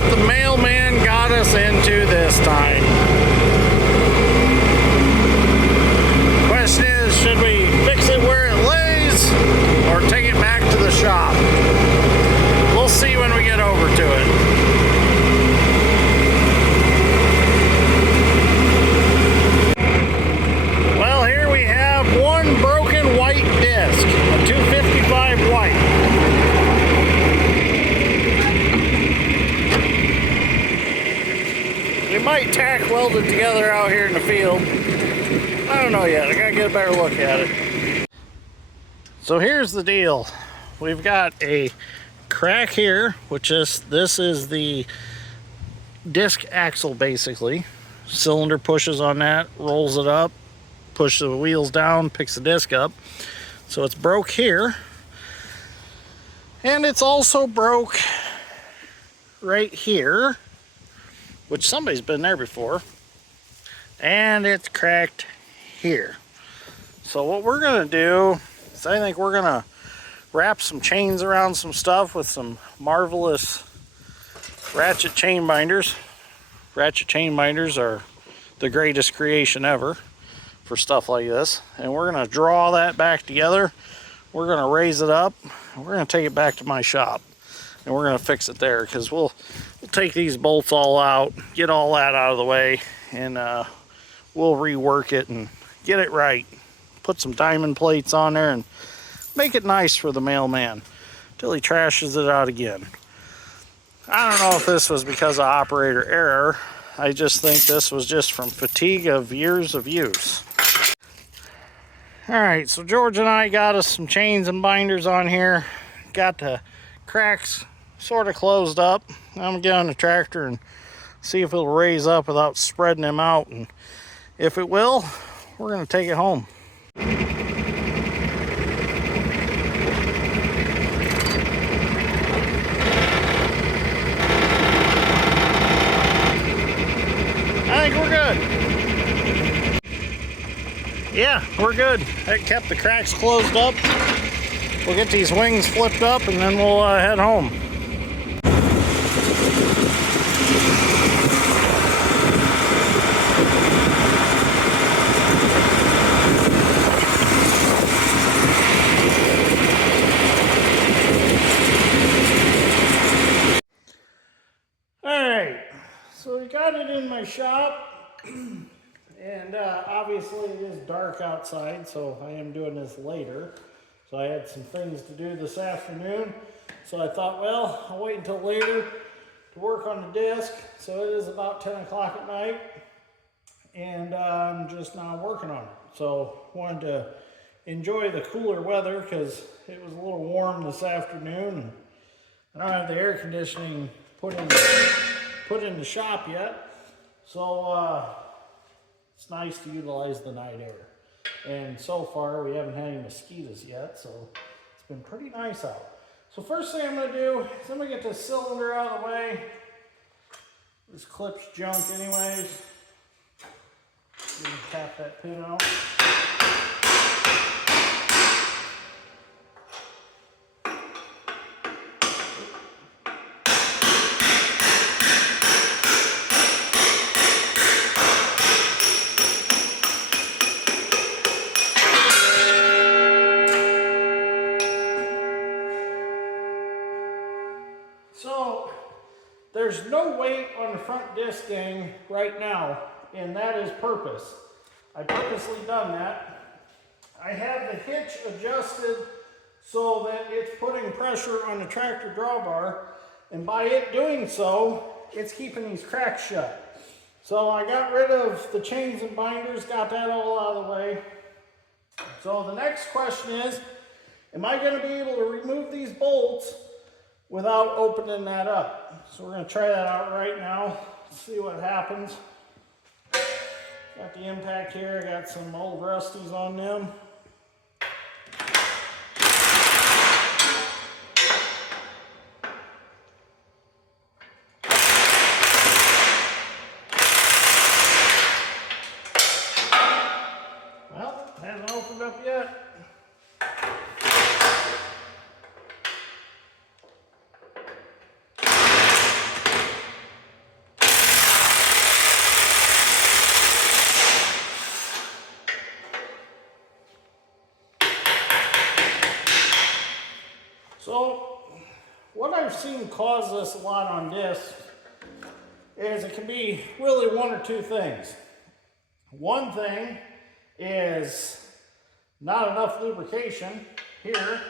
what the mailman got us into this time. Question is, should we fix it where it lays or take it back to the shop? We'll see when we get over to it. Well, here we have one broken white disc, a 255 white. We might tack weld it together out here in the field. I don't know yet. I gotta get a better look at it. So here's the deal. We've got a crack here, which is, this is the disc axle basically. Cylinder pushes on that, rolls it up, pushes the wheels down, picks the disc up. So it's broke here. And it's also broke right here, which somebody's been there before. And it's cracked here. So what we're gonna do is I think we're gonna wrap some chains around some stuff with some marvelous ratchet chain binders. Ratchet chain binders are the greatest creation ever for stuff like this. And we're gonna draw that back together. We're gonna raise it up. We're gonna take it back to my shop and we're gonna fix it there, because we'll take these bolts all out, get all that out of the way, and we'll rework it and get it right. Put some diamond plates on there and make it nice for the mailman till he trashes it out again. I don't know if this was because of operator error. I just think this was just from fatigue of years of use. Alright, so George and I got us some chains and binders on here. Got the cracks sort of closed up. I'm gonna get on the tractor and see if it'll raise up without spreading them out, and if it will, we're gonna take it home. I think we're good. Yeah, we're good. That kept the cracks closed up. We'll get these wings flipped up and then we'll head home. Alright, so we got it in my shop, and obviously it is dark outside, so I am doing this later. So I had some things to do this afternoon, so I thought, well, I'll wait until later to work on the disc. So it is about 10 o'clock at night, and I'm just now working on it. So wanted to enjoy the cooler weather because it was a little warm this afternoon, and I don't have the air conditioning put in the shop yet, so it's nice to utilize the night air. And so far we haven't had any mosquitoes yet, so it's been pretty nice out. So first thing I'm going to do is I'm going to get this cylinder out of the way. This clip's junk anyways. Tap that pin out. So there's no weight on the front disc gang right now, and that is purpose. I purposely done that. I have the hitch adjusted so that it's putting pressure on the tractor drawbar, and by it doing so, it's keeping these cracks shut. So I got rid of the chains and binders, got that all out of the way. So the next question is, am I going to be able to remove these bolts without opening that up? So we're going to try that out right now, see what happens. Got the impact here, I got some old rusties on them. Well, hasn't opened up yet. what I've seen cause this a lot on discs is it can be really one or two things. One thing is not enough lubrication here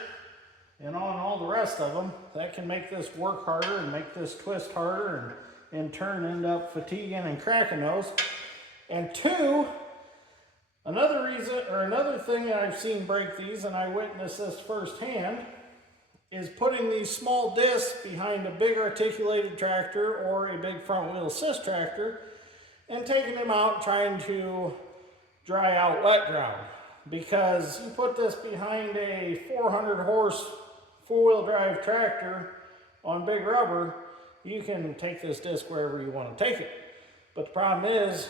and on all the rest of them. That can make this work harder and make this twist harder and in turn end up fatiguing and cracking those. And two, another reason or another thing that I've seen break these, and I witnessed this firsthand, is putting these small discs behind a big articulated tractor or a big front wheel assist tractor and taking them out and trying to dry out wet ground. Because you put this behind a 400 horse four-wheel drive tractor on big rubber, you can take this disc wherever you want to take it. But the problem is,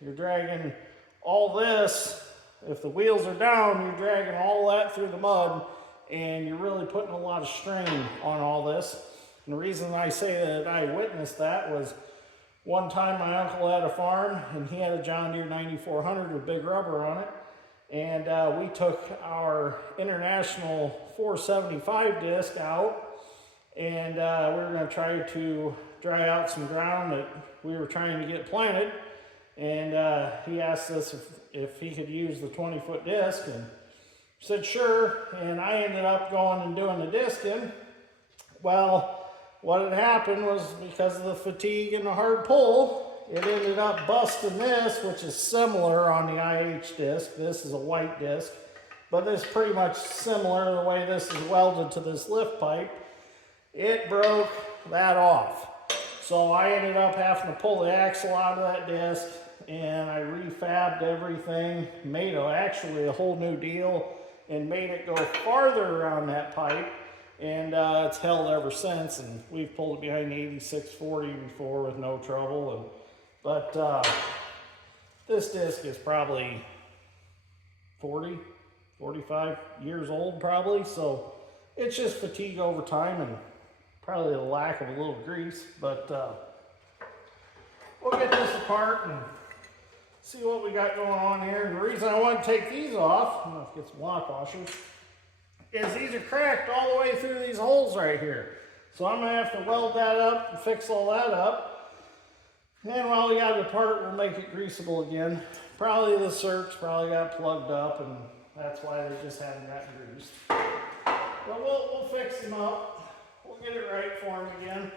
you're dragging all this, if the wheels are down, you're dragging all that through the mud, and you're really putting a lot of strain on all this. And the reason I say that I witnessed that was one time my uncle had a farm, and he had a John Deere 9400 with big rubber on it. And we took our International 475 disc out, and we were going to try to dry out some ground that we were trying to get planted. And he asked us if he could use the 20-foot disc, and said sure. And I ended up going and doing the discing. Well, what had happened was because of the fatigue and the hard pull, it ended up busting this, which is similar on the IH disc. This is a white disc, but this is pretty much similar the way this is welded to this lift pipe. It broke that off. So I ended up having to pull the axle out of that disc, and I refabbed everything, made actually a whole new deal, and made it go farther around that pipe. And it's held ever since, and we've pulled it behind the 8640 before with no trouble. But this disc is probably 40, 45 years old probably, so it's just fatigue over time and probably a lack of a little grease. But we'll get this apart and see what we got going on here. And the reason I want to take these off, I'm going to get some lock washers, is these are cracked all the way through these holes right here. So I'm going to have to weld that up and fix all that up. And while we got it apart, we'll make it greasable again. Probably the circs probably got plugged up, and that's why they just haven't gotten greased. But we'll fix them up. We'll get it right for them again.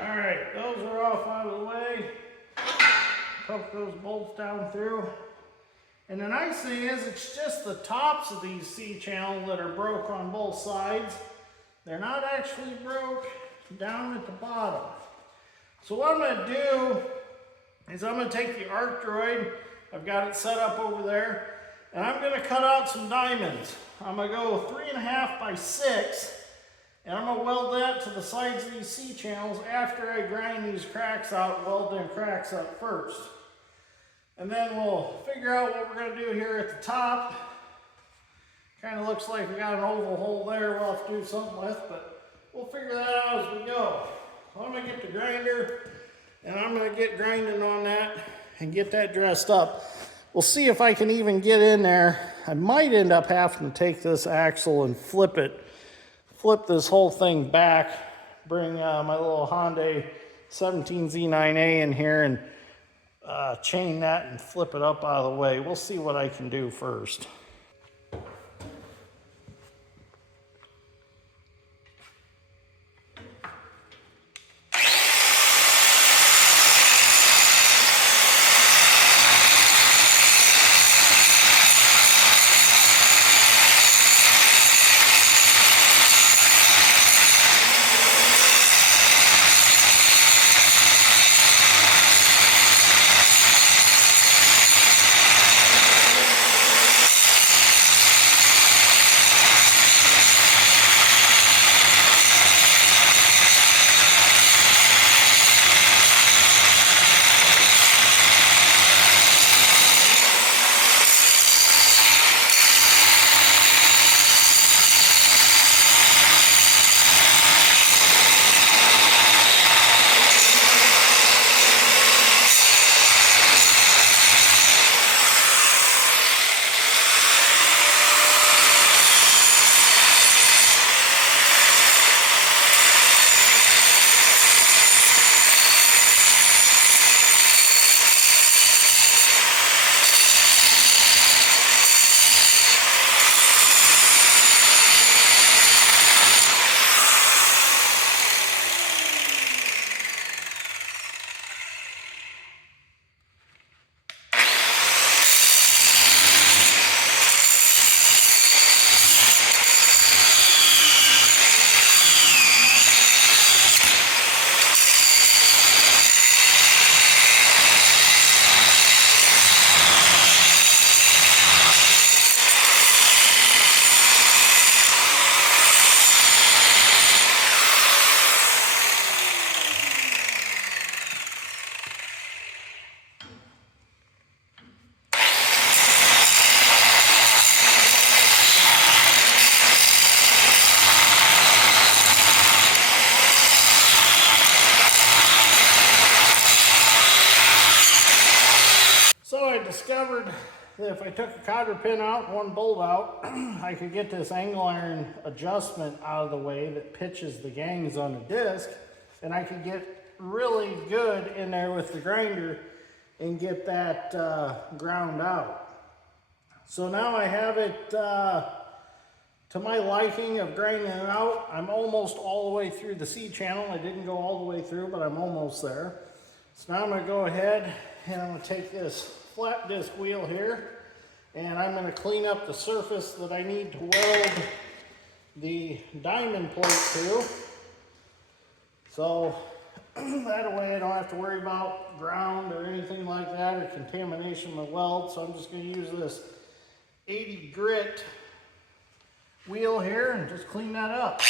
Alright, those are off out of the way. Poke those bolts down through. And the nice thing is it's just the tops of these C-channels that are broke on both sides. They're not actually broke down at the bottom. So what I'm going to do is I'm going to take the arc droid, I've got it set up over there, and I'm going to cut out some diamonds. I'm going to go 3.5 by 6. And I'm going to weld that to the sides of these C-channels after I grind these cracks out, weld them cracks up first. And then we'll figure out what we're going to do here at the top. Kind of looks like we got an oval hole there we'll have to do something with, but we'll figure that out as we go. So I'm going to get the grinder, and I'm going to get grinding on that and get that dressed up. We'll see if I can even get in there. I might end up having to take this axle and flip this whole thing back, bring my little Hyundai 17Z9A in here and chain that and flip it up out of the way. We'll see what I can do first. if I took a cotter pin out and one bolt out, I could get this angle iron adjustment out of the way that pitches the gangs on the disc, and I could get really good in there with the grinder and get that ground out. So now I have it to my liking of grinding it out. I'm almost all the way through the C channel. I didn't go all the way through, but I'm almost there. So now I'm going to go ahead and I'm going to take this flat disc wheel here, and I'm going to clean up the surface that I need to weld the diamond plate to. So that way I don't have to worry about ground or anything like that or contamination of the weld. So I'm just going to use this 80 grit wheel here and just clean that up.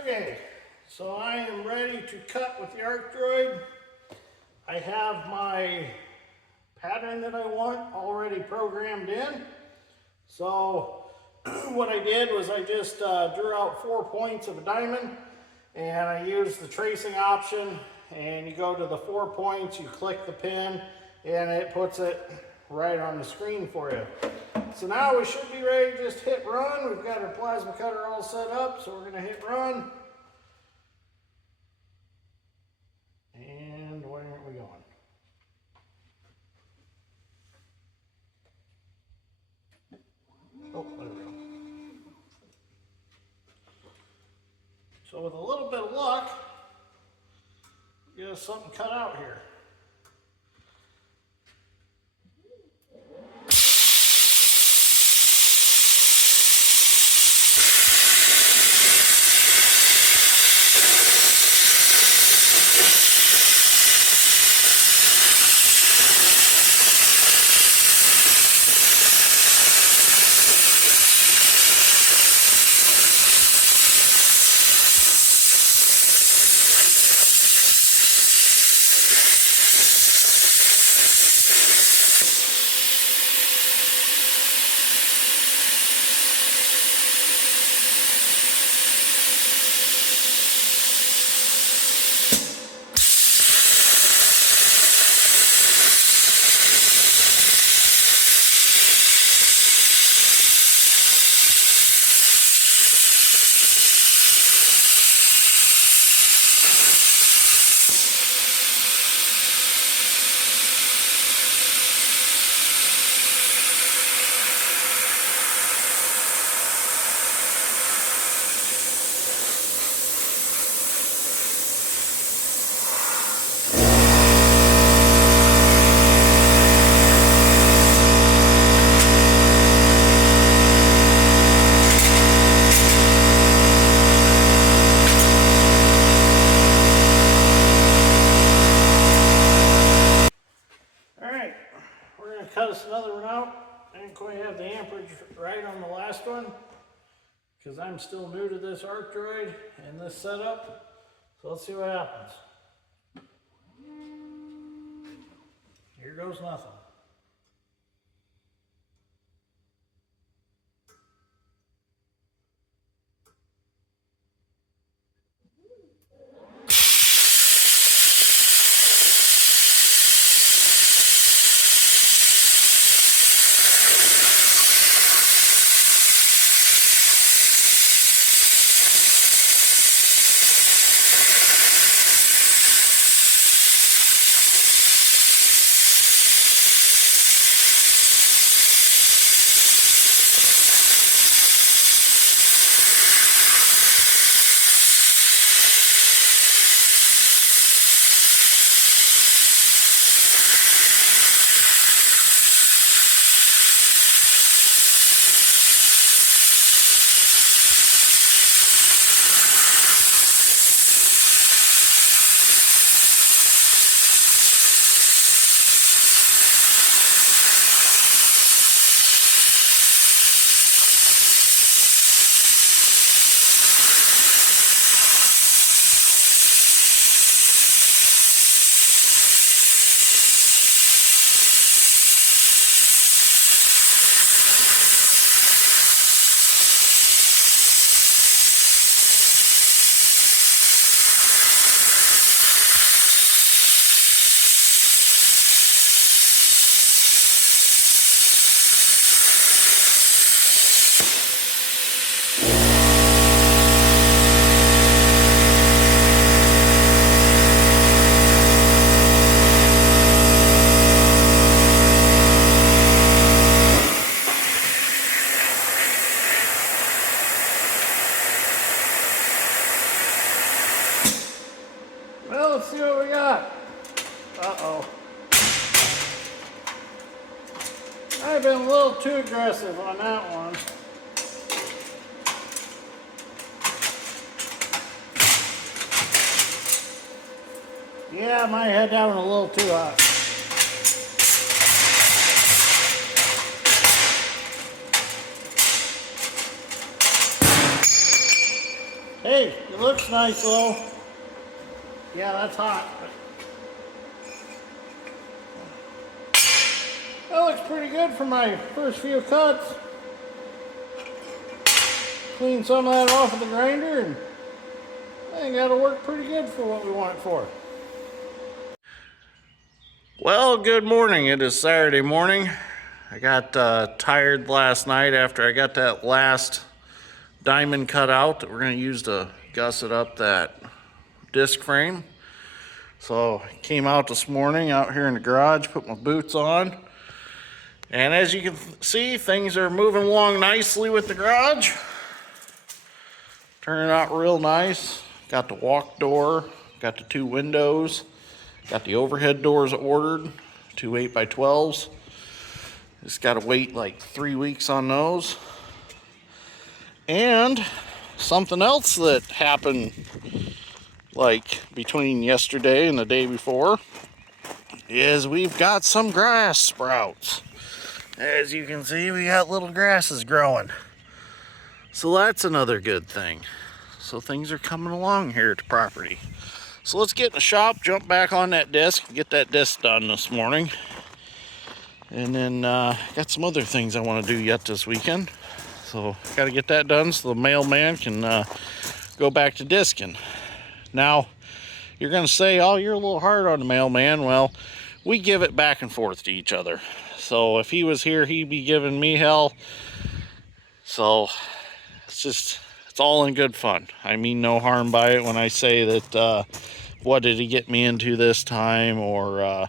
Okay, so I am ready to cut with the arc droid. I have my pattern that I want already programmed in. So what I did was I just drew out 4 points of a diamond, and I used the tracing option, and you go to the 4 points, you click the pin, and it puts it right on the screen for you. So now we should be ready to just hit run. We've got our plasma cutter all set up, so we're going to hit run. And where aren't we going? Oh, there we go. So with a little bit of luck, get us something cut out here. Cut us another one out. I didn't quite have the amperage right on the last one because I'm still new to this arc droid and this setup. So let's see what happens. Here goes nothing. Uh-oh. I've been a little too aggressive on that one. Yeah, I might have had that one a little too hot. Hey, it looks nice though. Yeah, that's hot. That looks pretty good for my first few cuts. Clean some of that off of the grinder, and I think that'll work pretty good for what we want it for. Well, good morning. It is Saturday morning. I got tired last night after I got that last diamond cut out that we're going to use to gusset up that disc frame. So I came out this morning out here in the garage, put my boots on, and as you can see, things are moving along nicely with the garage. Turning out real nice. Got the walk door, got the 2 windows, got the overhead doors ordered, 2 8x12s. Just got to wait like 3 weeks on those. And something else that happened like between yesterday and the day before is we've got some grass sprouts. As you can see, we got little grasses growing. So that's another good thing. So things are coming along here at the property. So let's get in the shop, jump back on that disc, get that disc done this morning. And then got some other things I want to do yet this weekend. So got to get that done so the mailman can go back to discing. Now, you're going to say, oh, you're a little hard on the mailman. Well, we give it back and forth to each other. So if he was here, he'd be giving me hell. So it's all in good fun. I mean no harm by it when I say that what did he get me into this time, or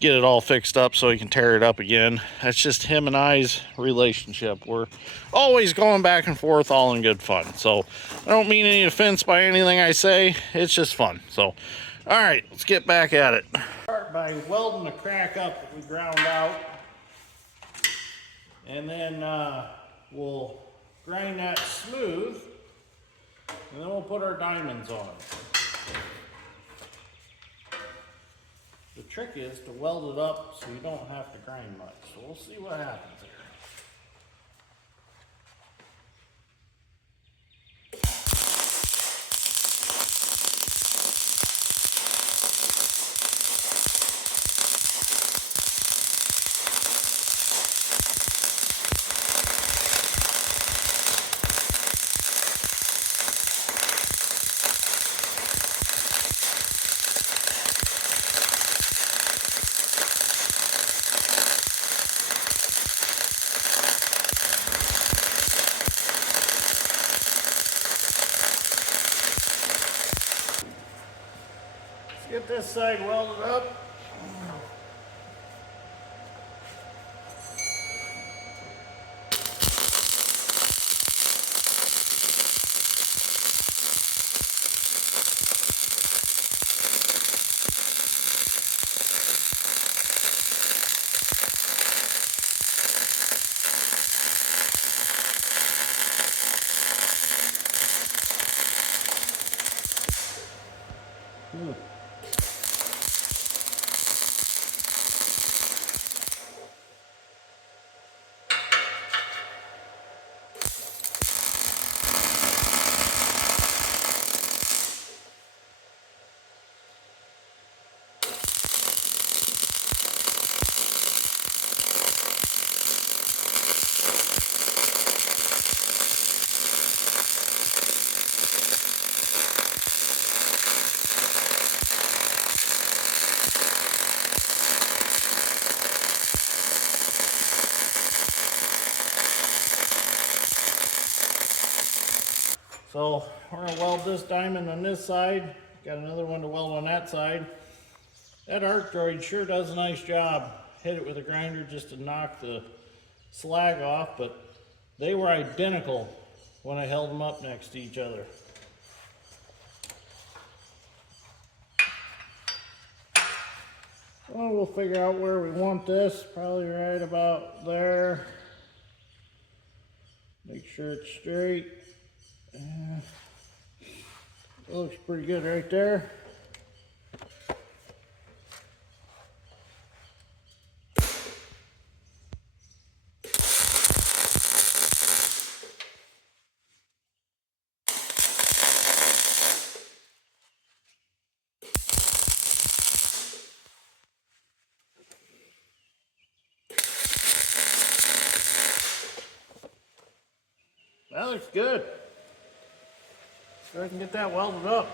get it all fixed up so he can tear it up again. That's just him and I's relationship. We're always going back and forth, all in good fun. So I don't mean any offense by anything I say. It's just fun. So, all right, let's get back at it. Start by welding the crack up that we ground out. And then we'll grind that smooth. And then we'll put our diamonds on. The trick is to weld it up so you don't have to grind much. So we'll see what happens here. Get this side welded up. So we're going to weld this diamond on this side. Got another one to weld on that side. That arc droid sure does a nice job. Hit it with a grinder just to knock the slag off, but they were identical when I held them up next to each other. Well, we'll figure out where we want this, probably right about there. Make sure it's straight. It looks pretty good right there. That looks good. So I can get that welded up.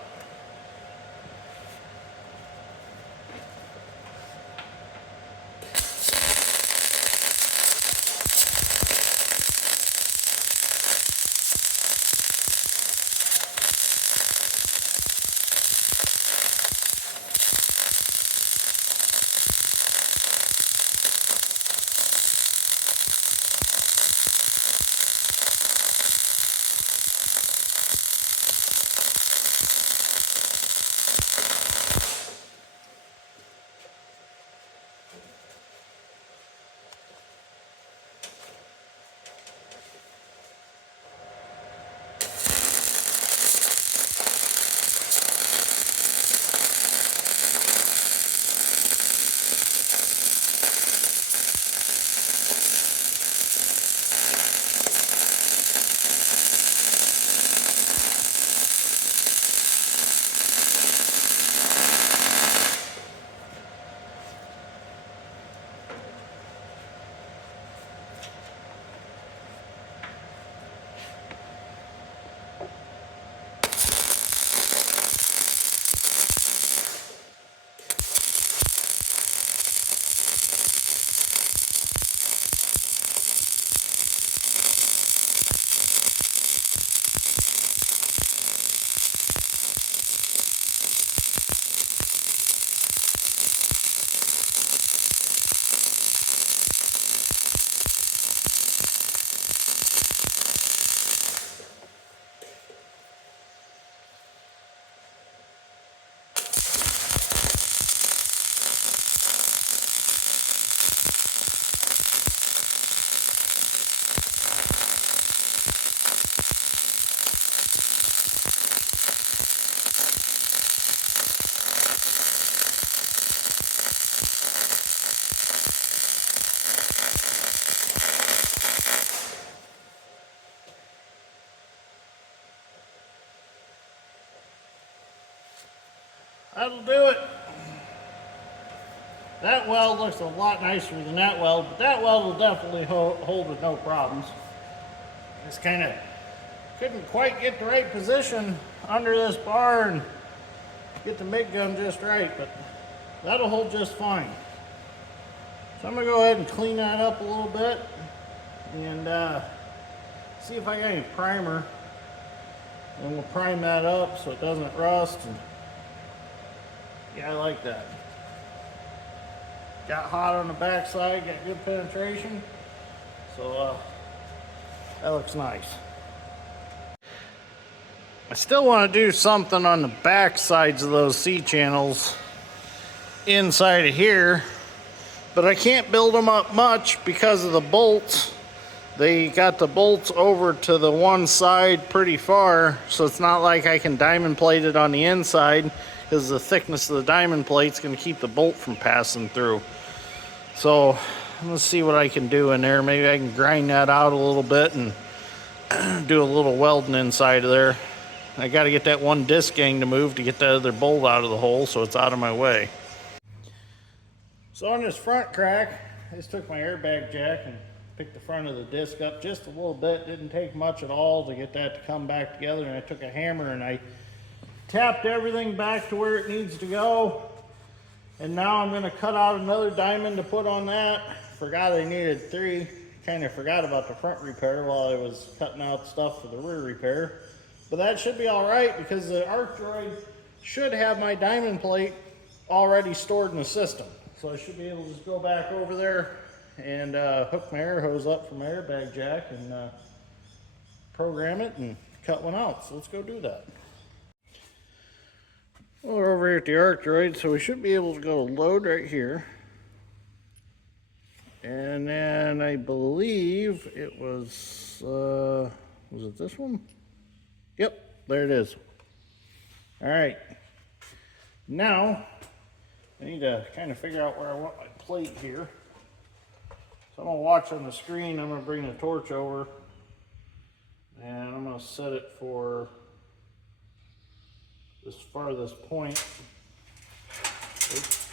That'll do it. That weld looks a lot nicer than that weld, but that weld will definitely hold with no problems. Just kind of couldn't quite get the right position under this bar and get the MIG gun just right, but that'll hold just fine. So I'm gonna go ahead and clean that up a little bit and see if I got any primer. And we'll prime that up so it doesn't rust. And yeah, I like that. Got hot on the back side, got good penetration. So that looks nice. I still want to do something on the back sides of those C-channels inside of here, but I can't build them up much because of the bolts. They got the bolts over to the one side pretty far, so it's not like I can diamond plate it on the inside, because the thickness of the diamond plate is going to keep the bolt from passing through. So let's see what I can do in there. Maybe I can grind that out a little bit and do a little welding inside of there. I got to get that one disc gang to move to get that other bolt out of the hole so it's out of my way. So on this front crack, I just took my airbag jack and picked the front of the disc up just a little bit. Didn't take much at all to get that to come back together, and I took a hammer and I tapped everything back to where it needs to go. And now I'm going to cut out another diamond to put on that. Forgot I needed 3. Kind of forgot about the front repair while I was cutting out stuff for the rear repair. But that should be all right because the arc droid should have my diamond plate already stored in the system. So I should be able to just go back over there and hook my air hose up from my airbag jack and program it and cut one out. So let's go do that. Well, we're over here at the arc droid, so we should be able to go to load right here. And then I believe it was it this one? Yep, there it is. All right. Now, I need to kind of figure out where I want my plate here. So I'm gonna watch on the screen. I'm gonna bring the torch over and I'm gonna set it for this farthest point. Oops.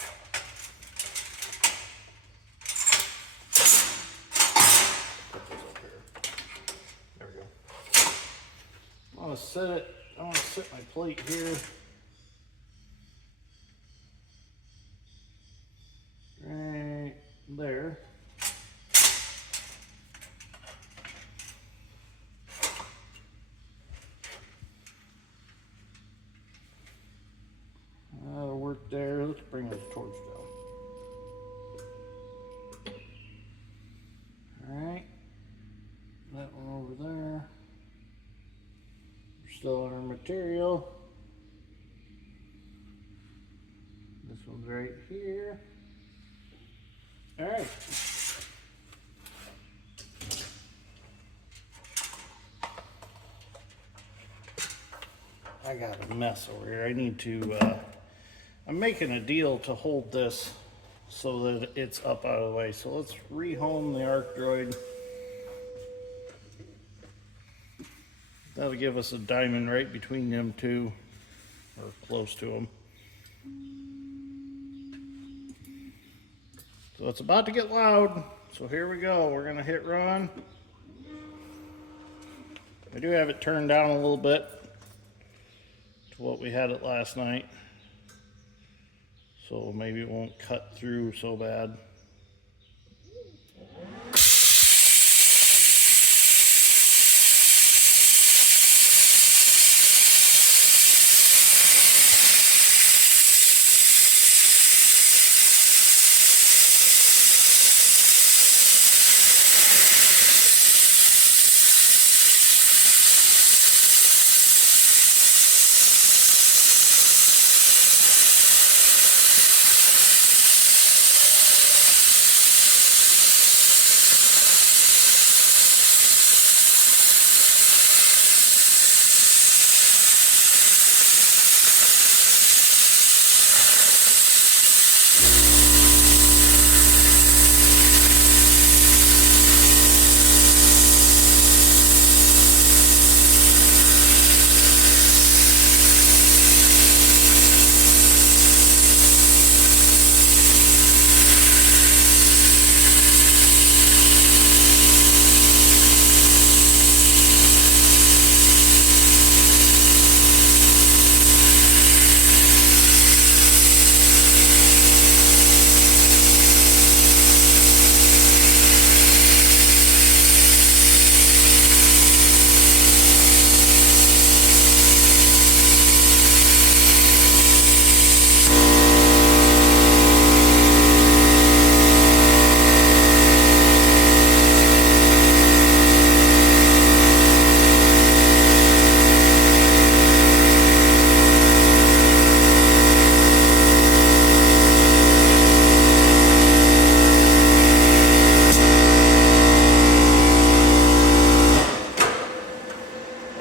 There we go. I'm gonna set it, I want to set my plate here. Right there. That'll work there. Let's bring the torch down. Alright. That one over there. We're still on our material. This one's right here. Alright. I got a mess over here. I need to, I'm making a deal to hold this so that it's up out of the way. So let's rehome the arc droid. That'll give us a diamond right between them two, or close to them. So it's about to get loud. So here we go. We're gonna hit run. I do have it turned down a little bit to what we had it last night. So maybe it won't cut through so bad.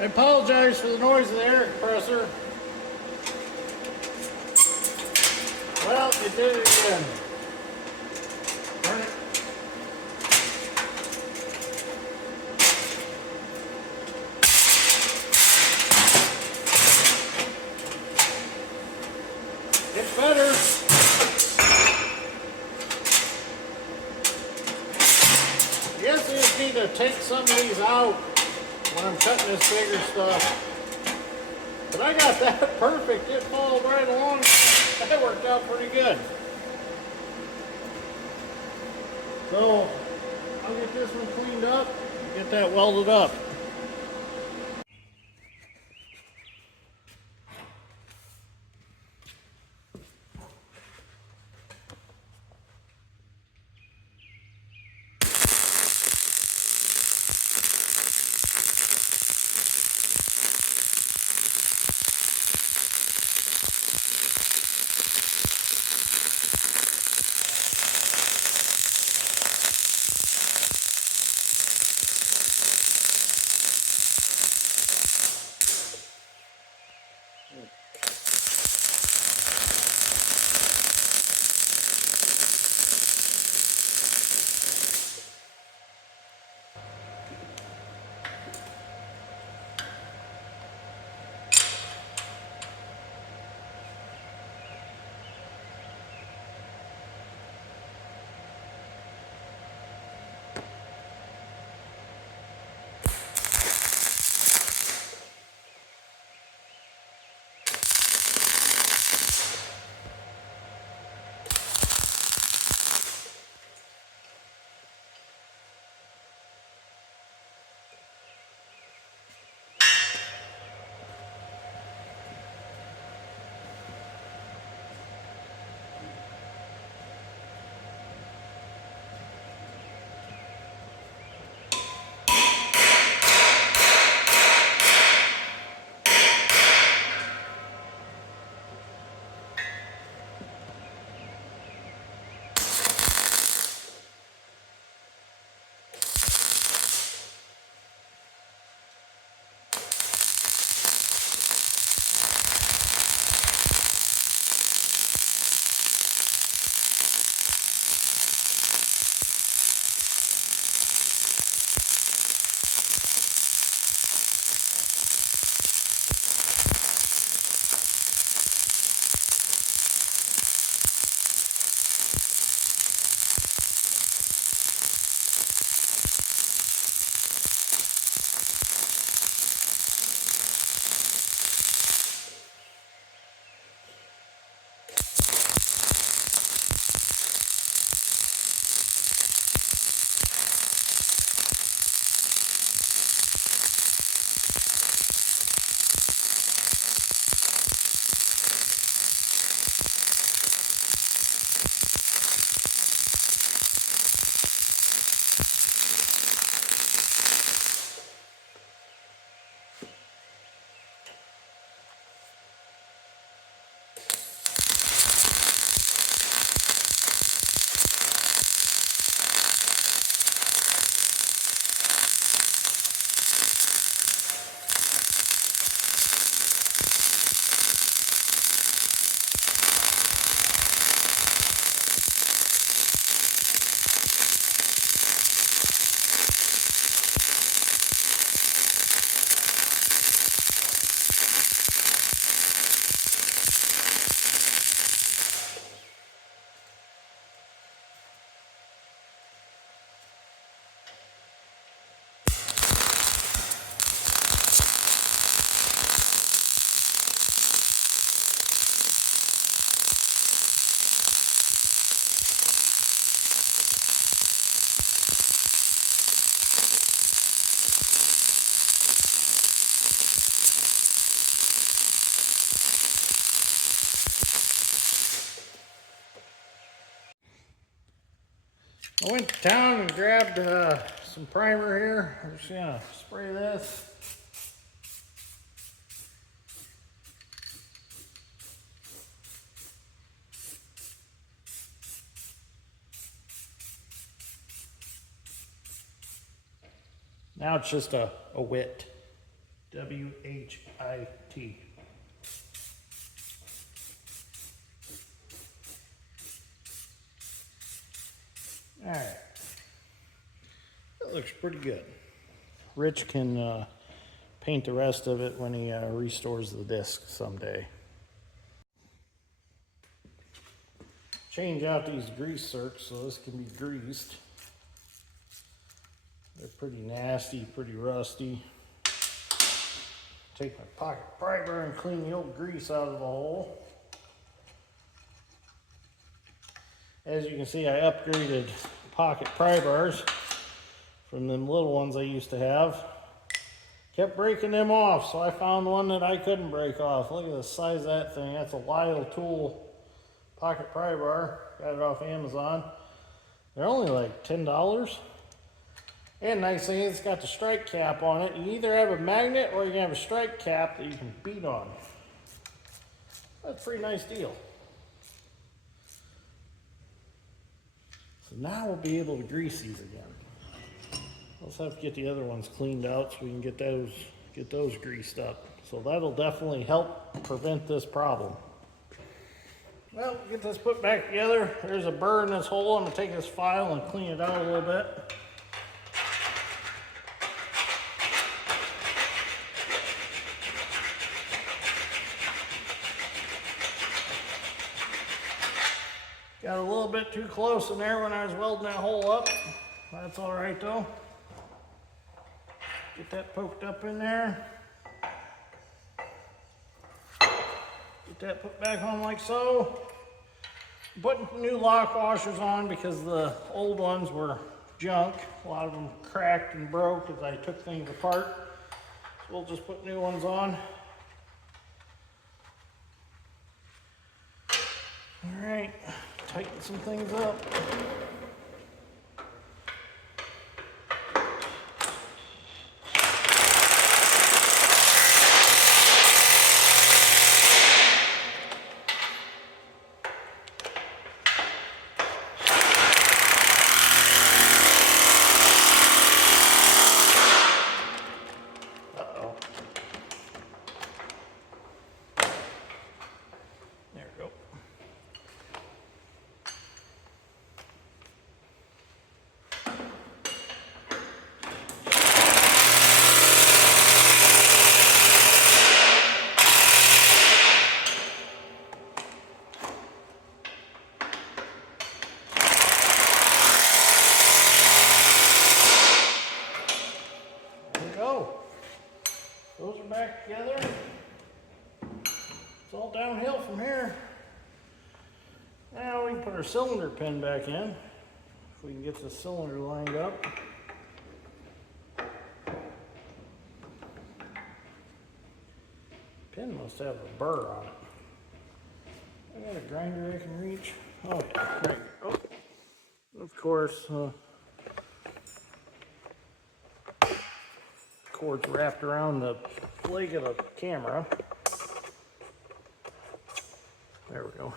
I apologize for the noise of the air compressor. Well, it did it again. Turn it. It's better. I guess I just need to take some of these out when I'm cutting this bigger stuff. But I got that perfect. It followed right along. That worked out pretty good. So I'll get this one cleaned up and get that welded up. I went to town and grabbed some primer here. I'm just gonna spray this. Now it's just a WHIT. W-H-I-T. All right. That looks pretty good. Rich can paint the rest of it when he restores the disc someday. Change out these grease zerks so this can be greased. They're pretty nasty, pretty rusty. Take my pocket primer and clean the old grease out of the hole. As you can see, I upgraded pocket pry bars from them little ones I used to have. Kept breaking them off, so I found one that I couldn't break off. Look at the size of that thing. That's a Lyle Tool pocket pry bar. Got it off Amazon. They're only like $10. And nice thing is it's got the strike cap on it. You either have a magnet or you can have a strike cap that you can beat on. That's a pretty nice deal. So now we'll be able to grease these again. Let's have to get the other ones cleaned out so we can get those greased up. So that'll definitely help prevent this problem. Well, get this put back together. There's a burr in this hole. I'm gonna take this file and clean it out a little bit. Got a little bit too close in there when I was welding that hole up. That's all right though. Get that poked up in there. Get that put back on like so. Putting new lock washers on because the old ones were junk. A lot of them cracked and broke as I took things apart. So we'll just put new ones on. All right, tighten some things up. Those are back together. It's all downhill from here. Now we can put our cylinder pin back in. If we can get the cylinder lined up. Pin must have a burr on it. I got a grinder I can reach. Oh, yeah, right. Oh, of course. Cord's wrapped around the leg of the camera. There we go.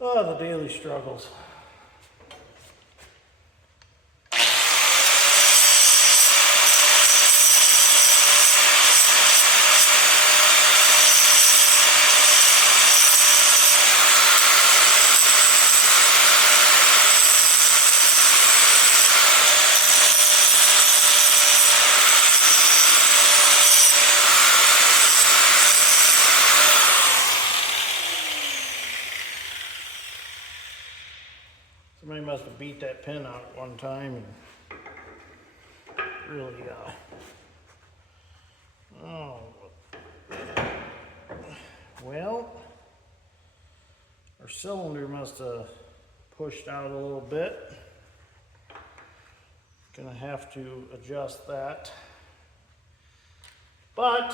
Oh, the daily struggles. Somebody must have beat that pin out at one time and really, oh, well, our cylinder must have pushed out a little bit. Gonna have to adjust that. But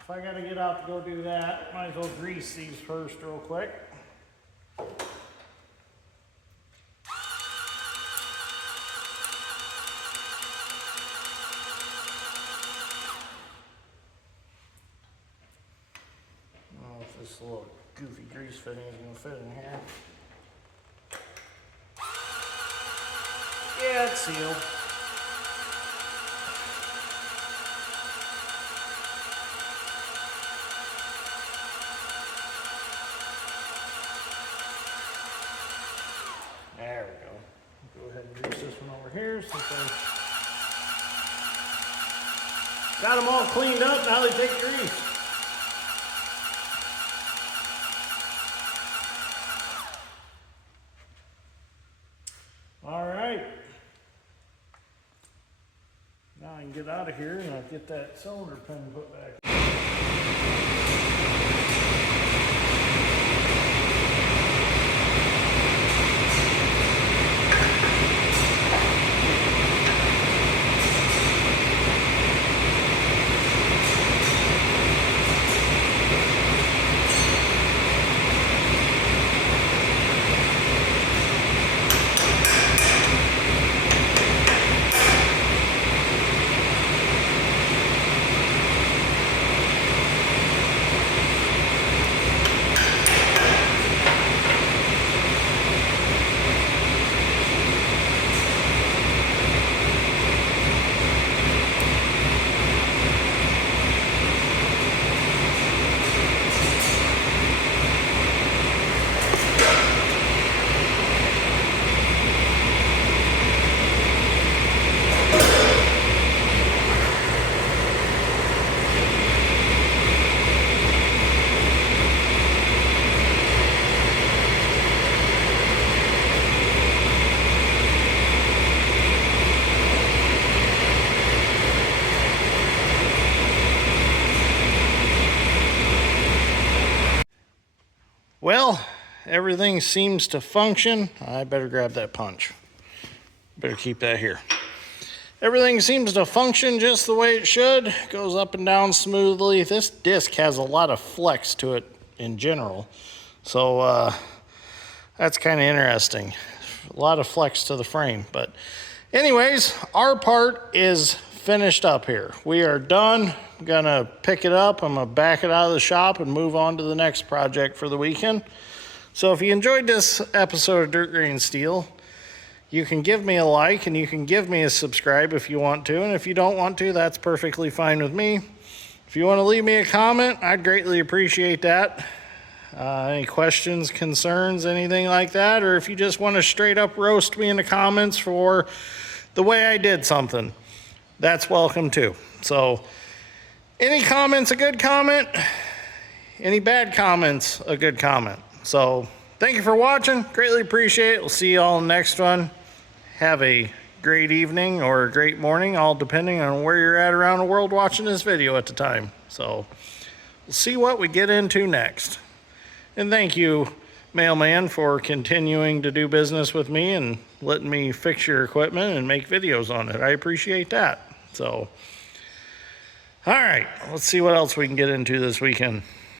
if I gotta get out to go do that, might as well grease these first real quick. This little goofy grease fitting is going to fit in here. Yeah, it's sealed. There we go. Go ahead and grease this one over here since I got them all cleaned up. Now they take grease. All right. Now I can get out of here and I'll get that cylinder pin put back. Well, everything seems to function. I better grab that punch. Better keep that here. Everything seems to function just the way it should. Goes up and down smoothly. This disc has a lot of flex to it in general. So that's kind of interesting. A lot of flex to the frame. But anyways, our part is finished up here. We are done. I'm gonna pick it up. I'm gonna back it out of the shop and move on to the next project for the weekend. So if you enjoyed this episode of Dirt Grain Steel, you can give me a like and you can give me a subscribe if you want to. And if you don't want to, that's perfectly fine with me. If you want to leave me a comment, I'd greatly appreciate that. Any questions, concerns, anything like that, or if you just want to straight up roast me in the comments for the way I did something, that's welcome too. So any comments, a good comment. Any bad comments, a good comment. So thank you for watching. Greatly appreciate it. We'll see you all in the next one. Have a great evening or a great morning, all depending on where you're at around the world watching this video at the time. So we'll see what we get into next. And thank you, Mailman, for continuing to do business with me and letting me fix your equipment and make videos on it. I appreciate that. So, all right, let's see what else we can get into this weekend.